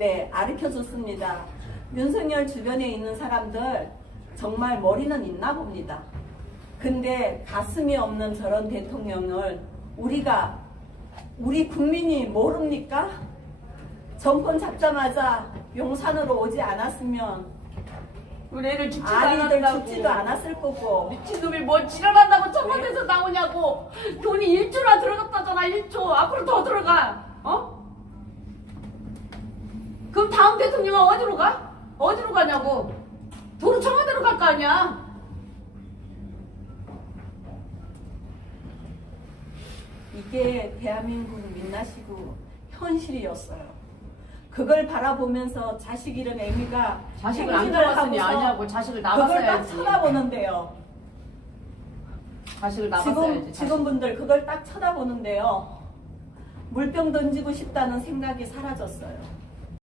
네, 가르쳐 줬습니다. 윤석열 주변에 있는 사람들 정말 머리는 있나 봅니다. 근데 가슴이 없는 저런 대통령을 우리가 우리 국민이 모릅니까? 정권 잡자마자 용산으로 오지 않았으면 우리 애를 죽지도 않았다고. 죽지도 않았을 거고 미친놈이 뭐 지랄한다고 청와대에서 나오냐고. 돈이 1조나 들어갔다잖아 1조. 앞으로 더 들어가. 어? 그럼 다음 대통령은 어디로 가? 어디로 가냐고. 도로 청와대로 갈 거 아니야. 이게 대한민국 민낯이고 현실이었어요. 그걸 바라보면서 자식 잃은 애미가 자식을 안 낳았으니 아니냐고. 자식을 그걸 딱 낳았어야지. 쳐다보는데요. 자식을 지금 낳았어야지. 지금 분들 그걸 딱 쳐다보는데요. 물병 던지고 싶다는 생각이 사라졌어요.